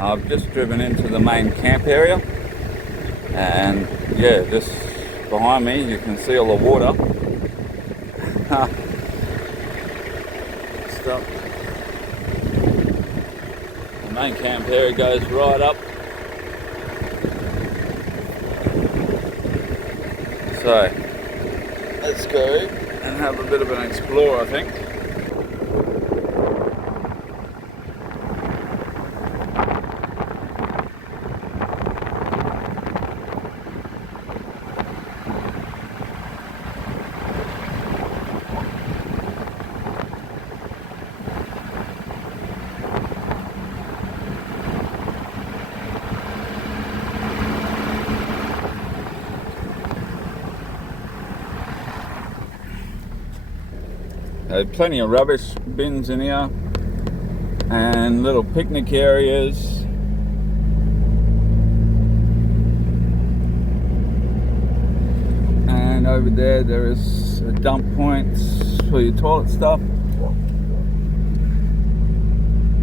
I've just driven into the main camp area, and yeah, just behind me you can see all the water. Stop. The main camp area goes right up. So let's go and have a bit of an explore, I think. Plenty of rubbish bins in here and little picnic areas. And over there is a dump point for your toilet stuff.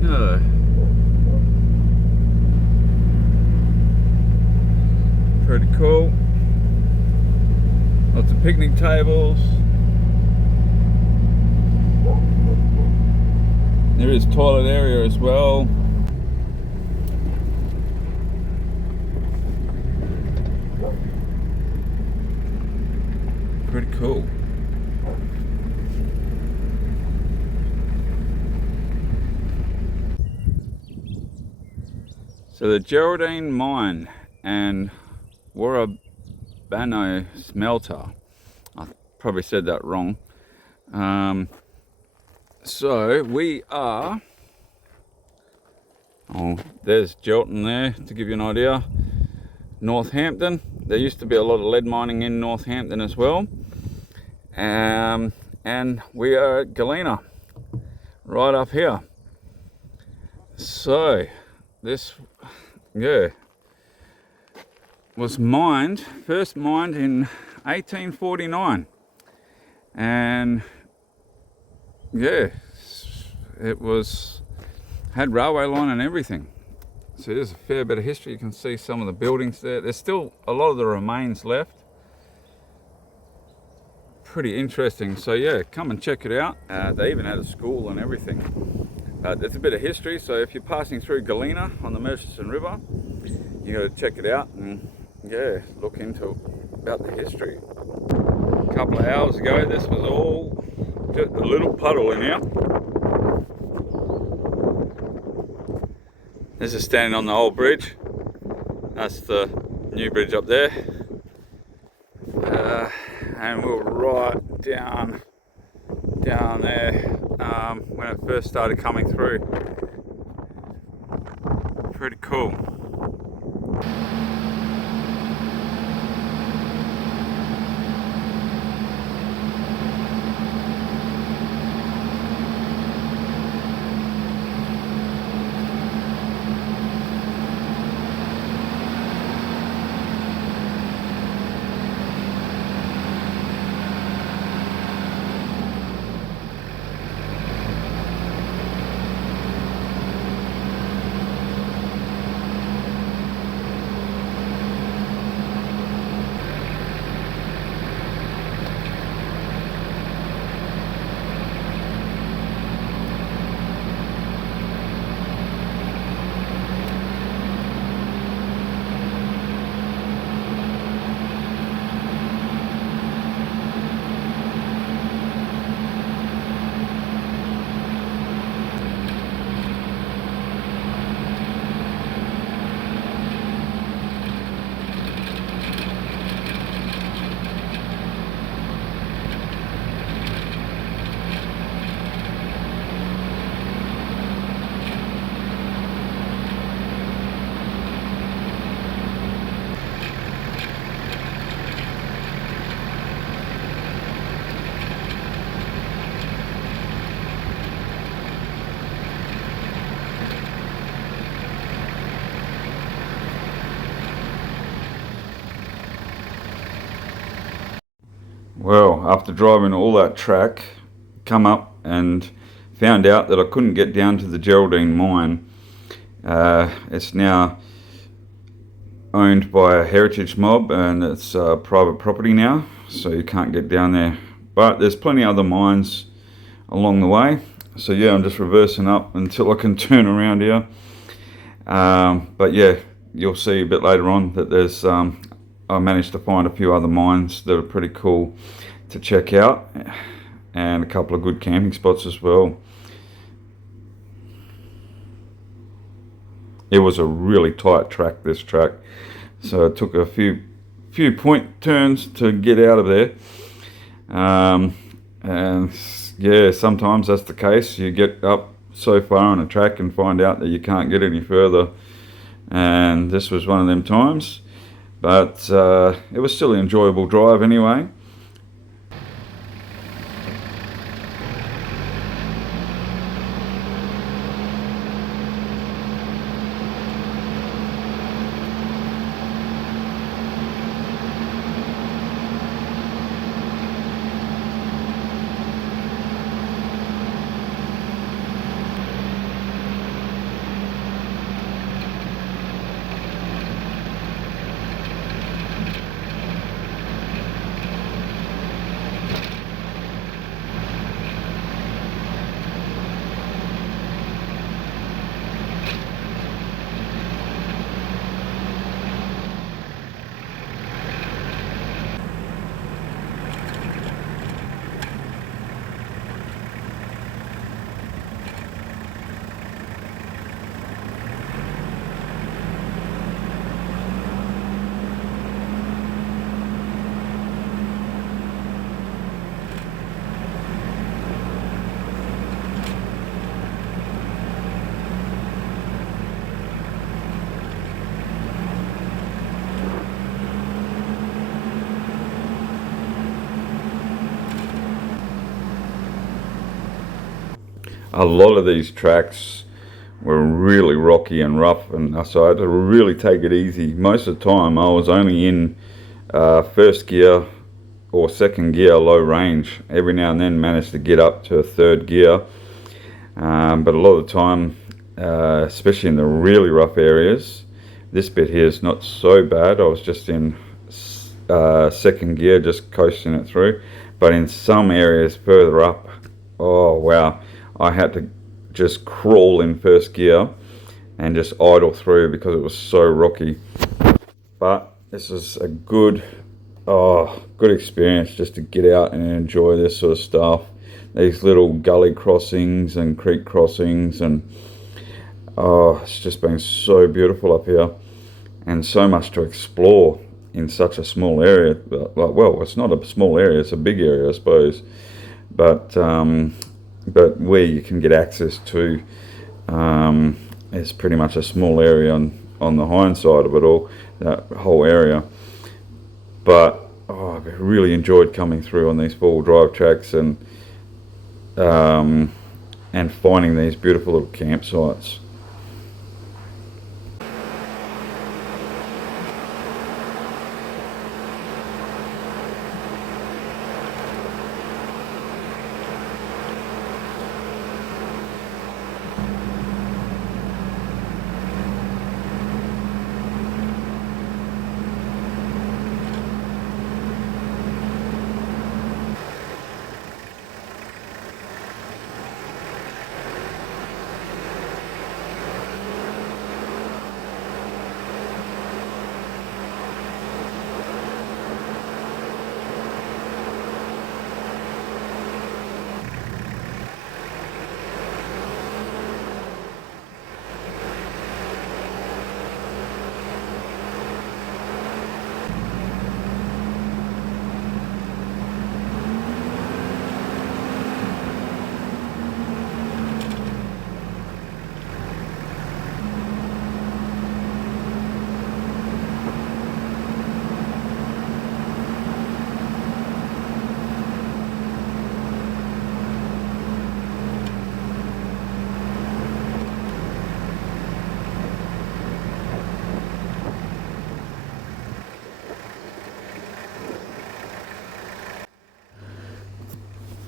Yeah. Pretty cool. Lots of picnic tables. There is toilet area as well. Pretty cool. So the Geraldine Mine and Warabano Smelter. I probably said that wrong. So we are, there's Gelton there to give you an idea. Northampton. There used to be a lot of lead mining in Northampton as well. And we are at Galena, right up here. So this, yeah, was first mined in 1849. And yeah, it had railway line and everything. So there's a fair bit of history. You can see some of the buildings there. There's still a lot of the remains left. Pretty interesting. So yeah, come and check it out. They even had a school and everything. There's a bit of history. So if you're passing through Galena on the Murchison River, you got to check it out and yeah, look into about the history. A couple of hours ago, this was all just a little puddle in here. This is standing on the old bridge. That's the new bridge up there. And we're right down there when it first started coming through. Pretty cool. Well, after driving all that track, come up and found out that I couldn't get down to the Geraldine mine, It's now owned by a heritage mob, and it's private property now, so you can't get down there. But there's plenty of other mines along the way. So yeah, I'm just reversing up until I can turn around here. But yeah, you'll see a bit later on that there's I managed to find a few other mines that are pretty cool to check out, and a couple of good camping spots as well. It was a really tight track, this track, so it took a few point turns to get out of there. And yeah, sometimes that's the case. You get up so far on a track and find out that you can't get any further, and this was one of them times. But it was still an enjoyable drive anyway. A lot of these tracks were really rocky and rough, and so I had to really take it easy. Most of the time I was only in first gear or second gear low range. Every now and then managed to get up to a third gear, but a lot of the time, especially in the really rough areas, this bit here is not so bad. I was just in second gear, just coasting it through. But in some areas further up, oh wow, I had to just crawl in first gear and just idle through because it was so rocky. But this is a good experience just to get out and enjoy this sort of stuff. These little gully crossings and creek crossings, and it's just been so beautiful up here, and so much to explore in such a small area. Well, it's not a small area, it's a big area, I suppose, but where you can get access to is pretty much a small area on the hind side of it all, that whole area. But I really enjoyed coming through on these four-wheel drive tracks and finding these beautiful little campsites.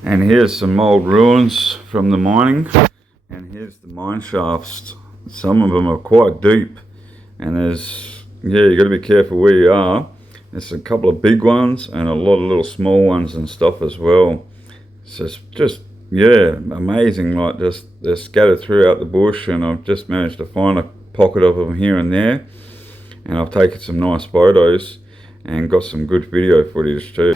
And here's some old ruins from the mining, and here's the mine shafts some of them are quite deep, and you got to be careful where you are. There's a couple of big ones and a lot of little small ones and stuff as well. So it's just, yeah, amazing. Like, just they're scattered throughout the bush, and I've just managed to find a pocket of them here and there, and I've taken some nice photos and got some good video footage too.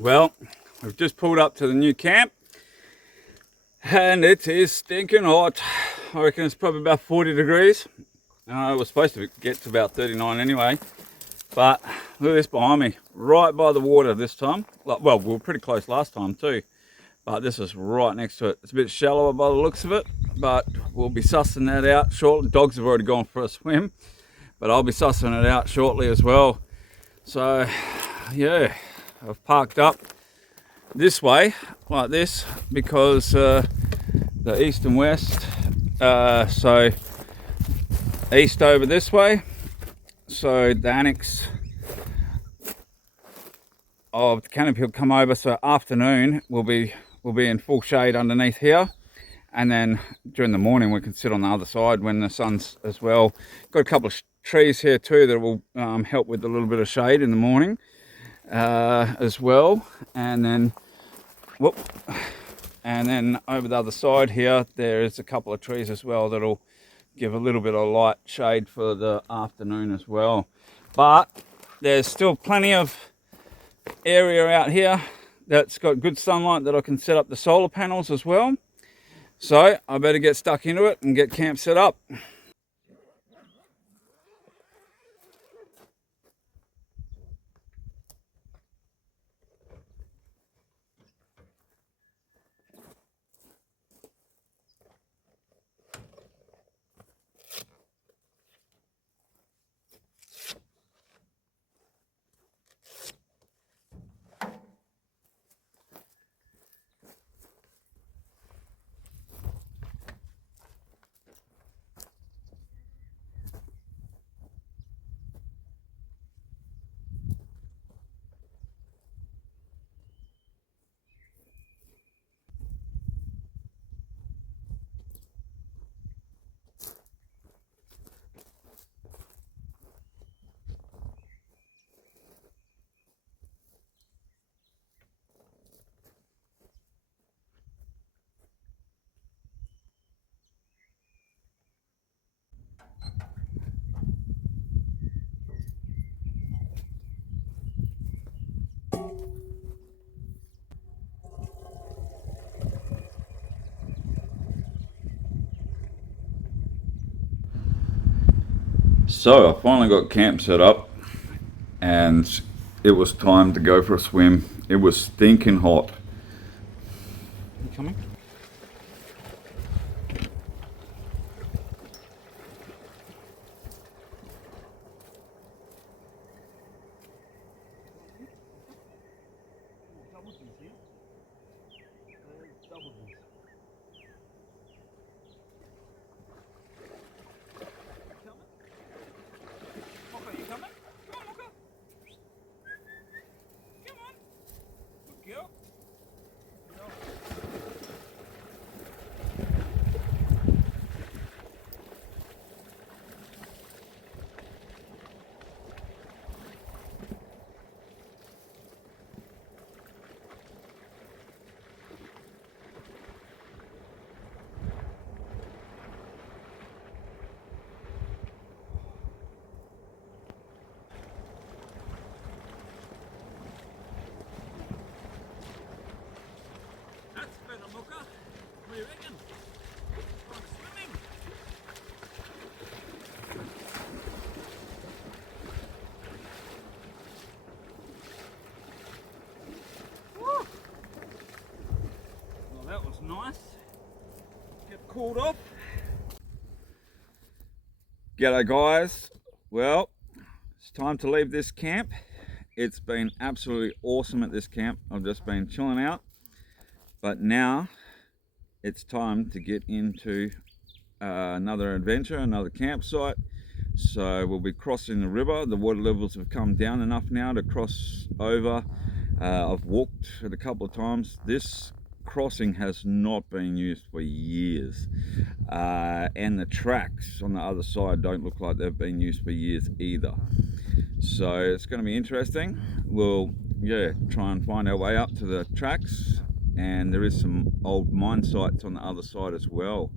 Well, we've just pulled up to the new camp, and it is stinking hot. I reckon it's probably about 40 degrees. It was supposed to get to about 39 anyway, but look at this behind me, right by the water this time. Well, we were pretty close last time too, but this is right next to it. It's a bit shallower by the looks of it, but we'll be sussing that out shortly. Dogs have already gone for a swim, but I'll be sussing it out shortly as well. So yeah, I've parked up this way like this because the east and west, so east over this way, so the annex of the canopy will come over, so afternoon we'll be in full shade underneath here, and then during the morning we can sit on the other side when the sun's as well. Got a couple of trees here too that will help with a little bit of shade in the morning as well. And then over the other side here there is a couple of trees as well that'll give a little bit of light shade for the afternoon as well. But there's still plenty of area out here that's got good sunlight that I can set up the solar panels as well. So I better get stuck into it and get camp set up. So I finally got camp set up, and it was time to go for a swim. It was stinking hot. You coming? nice. Get cooled off. G'day guys. Well, it's time to leave this camp. It's been absolutely awesome at this camp. I've just been chilling out. But now it's time to get into another adventure, another campsite. So we'll be crossing the river. The water levels have come down enough now to cross over. I've walked it a couple of times. This crossing has not been used for years, and the tracks on the other side don't look like they've been used for years either. So it's going to be interesting. We'll try and find our way up to the tracks, and there is some old mine sites on the other side as well.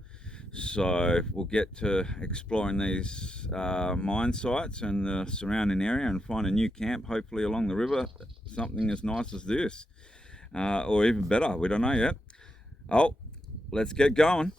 So we'll get to exploring these mine sites and the surrounding area and find a new camp, hopefully along the river, something as nice as this, or even better, we don't know yet. Oh, let's get going.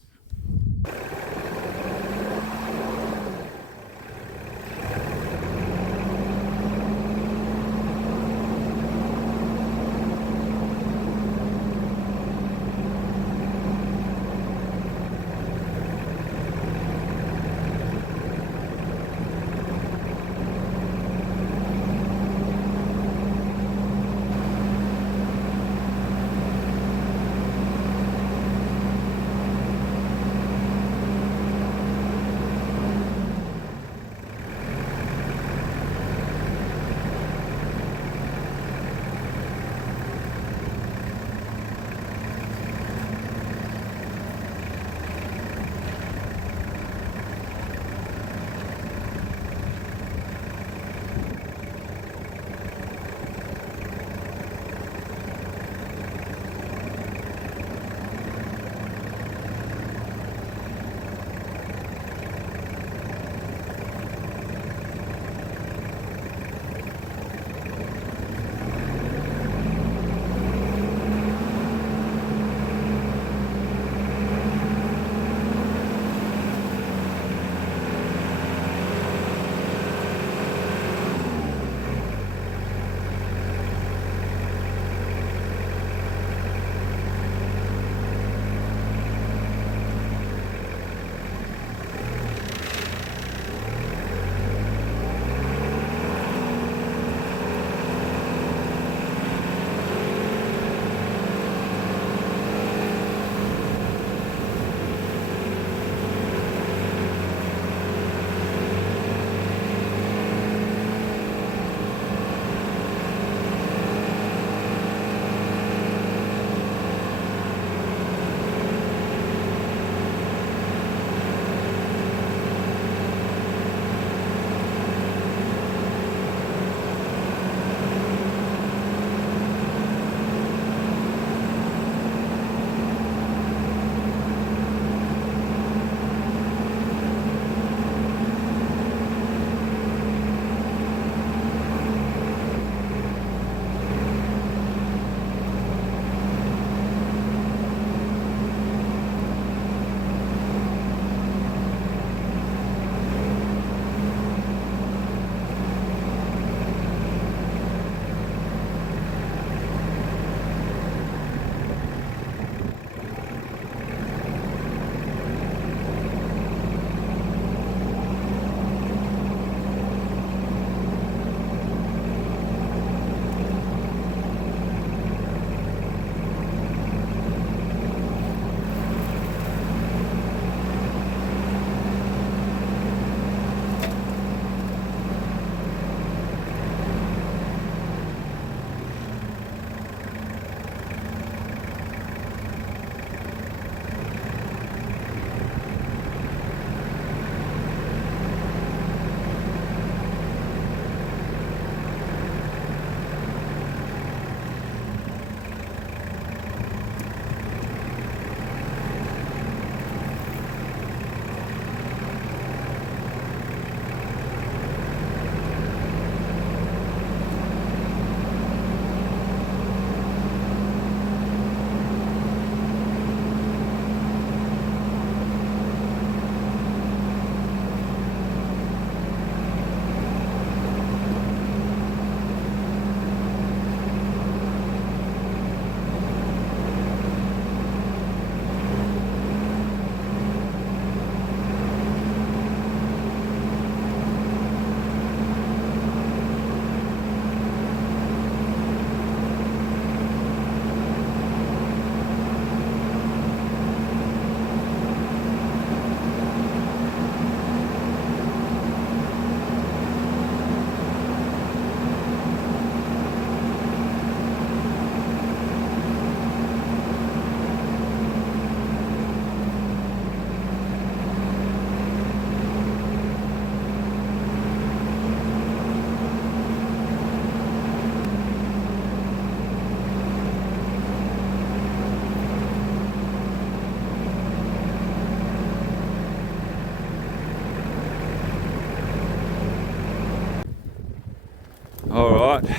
right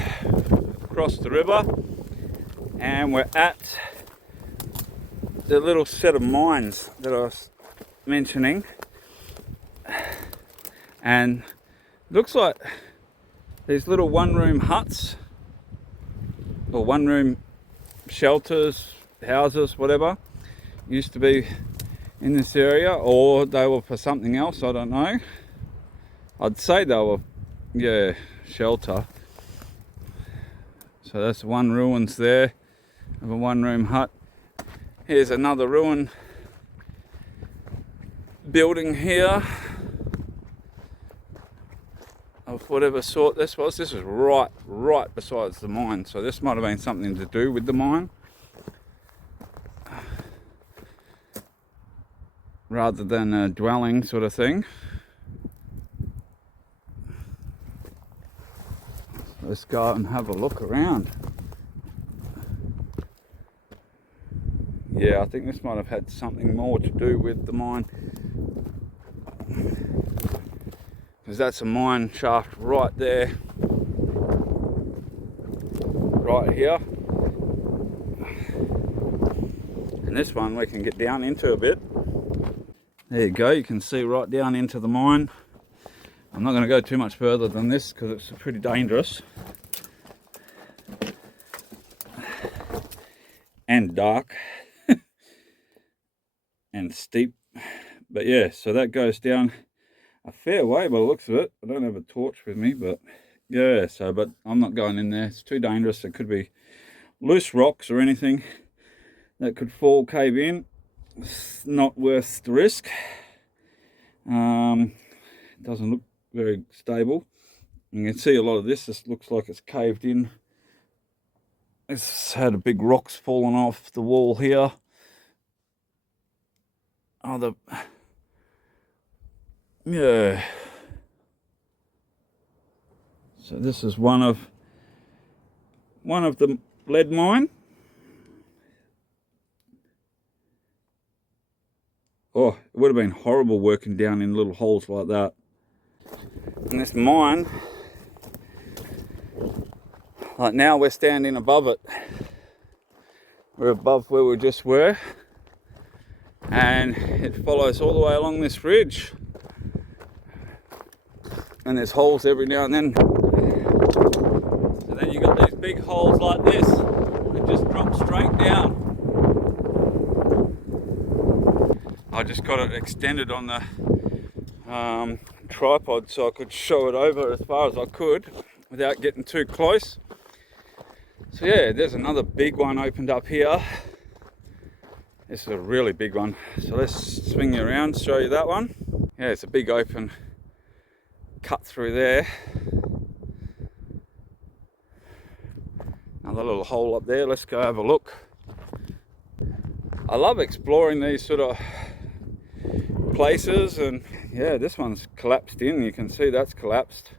across the river, and we're at the little set of mines that I was mentioning, and looks like these little one-room huts or one-room shelters, houses, whatever, used to be in this area, or they were for something else, I don't know. I'd say they were, yeah, shelter. So that's one ruins there of a one-room hut. Here's another ruin building here of whatever sort this was. This is right besides the mine, so this might have been something to do with the mine rather than a dwelling sort of thing. Let's go and have a look around. Yeah, I think this might have had something more to do with the mine, because that's a mine shaft right there, right here. And this one we can get down into a bit. There you go, you can see right down into the mine. I'm not going to go too much further than this because it's pretty dangerous and dark and steep. But yeah, so that goes down a fair way by the looks of it. I don't have a torch with me, but yeah, so but I'm not going in there. It's too dangerous. It could be loose rocks or anything that could fall, cave in. It's not worth the risk. Doesn't look very stable. You can see a lot of this just looks like it's caved in. It's had a big rocks falling off the wall here. Yeah. So this is one of the lead mine. Oh, it would have been horrible working down in little holes like that. And this mine, like now we're standing above it. We're above where we just were. And it follows all the way along this ridge. And there's holes every now and then. So then you got these big holes like this that just drop straight down. I just got it extended on the tripod so I could show it over as far as I could without getting too close. So yeah, there's another big one opened up here. This is a really big one. So let's swing you around, show you that one. Yeah, it's a big open cut through there. Another little hole up there. Let's go have a look. I love exploring these sort of places, and yeah, this one's collapsed in. You can see that's collapsed.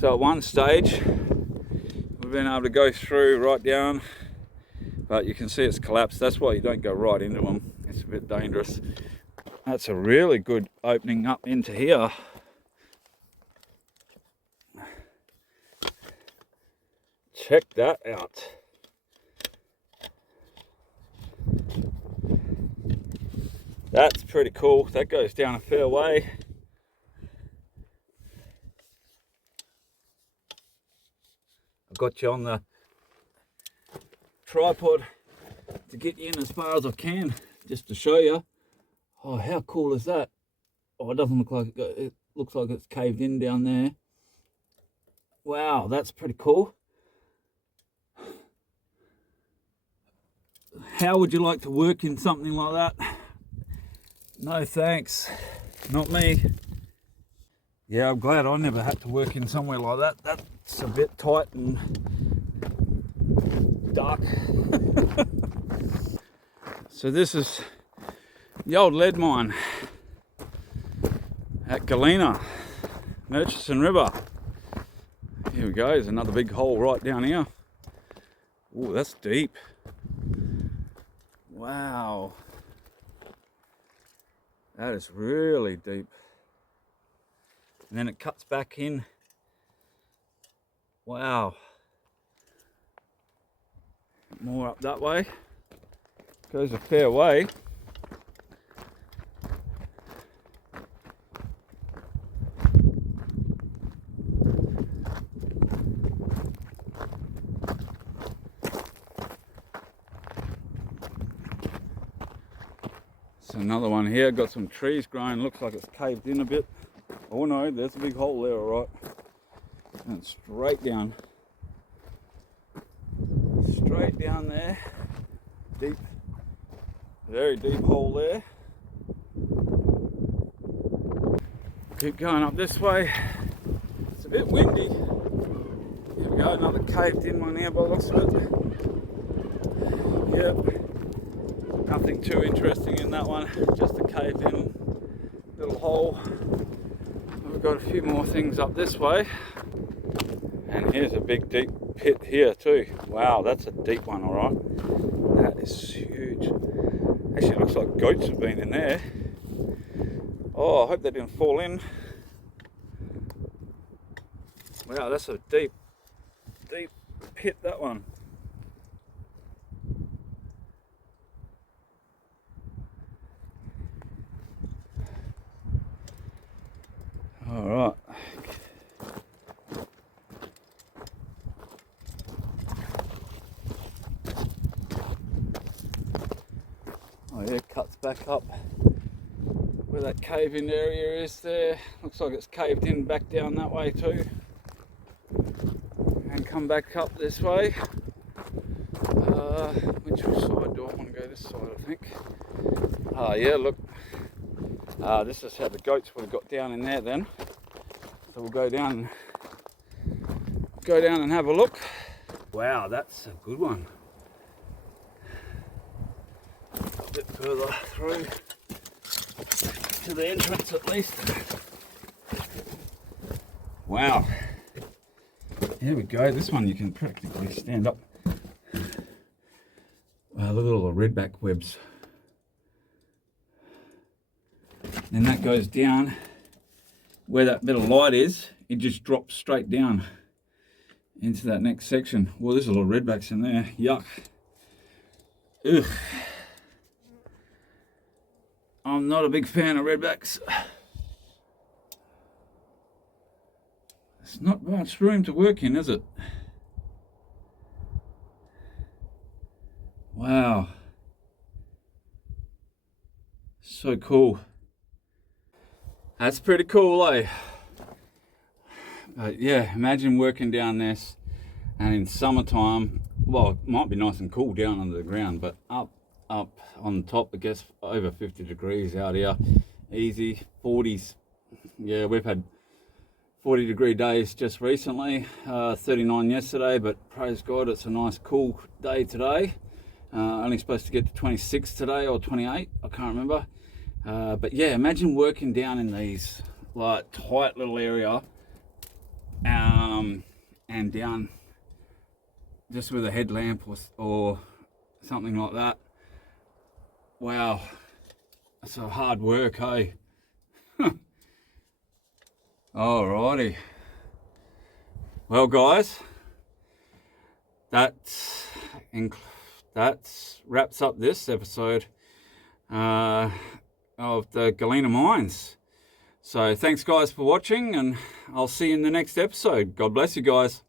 So at one stage we've been able to go through right down, but you can see it's collapsed. That's why you don't go right into them. It's a bit dangerous. That's a really good opening up into here. Check that out. That's pretty cool. That goes down a fair way. I've got you on the tripod to get you in as far as I can, just to show you. Oh, how cool is that? Oh, it doesn't look like it looks like it's caved in down there. Wow, that's pretty cool. How would you like to work in something like that? No thanks, not me. Yeah, I'm glad I never had to work in somewhere like that. That's a bit tight and dark. So this is the old lead mine at Galena, Murchison River. Here we go, there's another big hole right down here. Oh, that's deep. Wow. That is really deep. And then it cuts back in. Wow, more up that way. Goes a fair way. So another one here, got some trees growing, looks like it's caved in a bit. Oh no, there's a big hole there, alright. And straight down there, deep, very deep hole there. Keep going up this way, it's a bit windy. Here we go, another caved in one here by the looks of it. Yep. Nothing too interesting in that one, just a caved in little hole. We've got a few more things up this way. And here's a big deep pit here too. Wow, that's a deep one, alright. That is huge. Actually looks like goats have been in there. Oh, I hope they didn't fall in. Wow, that's a deep pit, that one. All right. Oh yeah, cuts back up where that cave-in area is there. Looks like it's caved in back down that way too. And come back up this way. Which side do I want to go? This side, I think. Oh yeah, look. This is how the goats would have got down in there then. So we'll go down and have a look. Wow, that's a good one. A bit further through to the entrance at least. Wow. Here we go. This one you can practically stand up. Look at all the redback webs. Then that goes down where that bit of light is. It just drops straight down into that next section. Well, there's a lot of redbacks in there. Yuck. Ugh. I'm not a big fan of redbacks. There's not much room to work in, is it? Wow. So cool. That's pretty cool, eh? But yeah, imagine working down this and in summertime, well, it might be nice and cool down under the ground, but up on the top, it gets over 50 degrees out here. Easy, 40s. Yeah, we've had 40-degree days just recently, 39 yesterday, but praise God, it's a nice cool day today. Only supposed to get to 26 today or 28, I can't remember. But yeah, imagine working down in these like tight little area, and down just with a headlamp or something like that. Wow, that's a hard work, hey? Alrighty. Well, guys, that wraps up this episode of the Galena Mines. So thanks guys for watching, and I'll see you in the next episode. God bless you guys.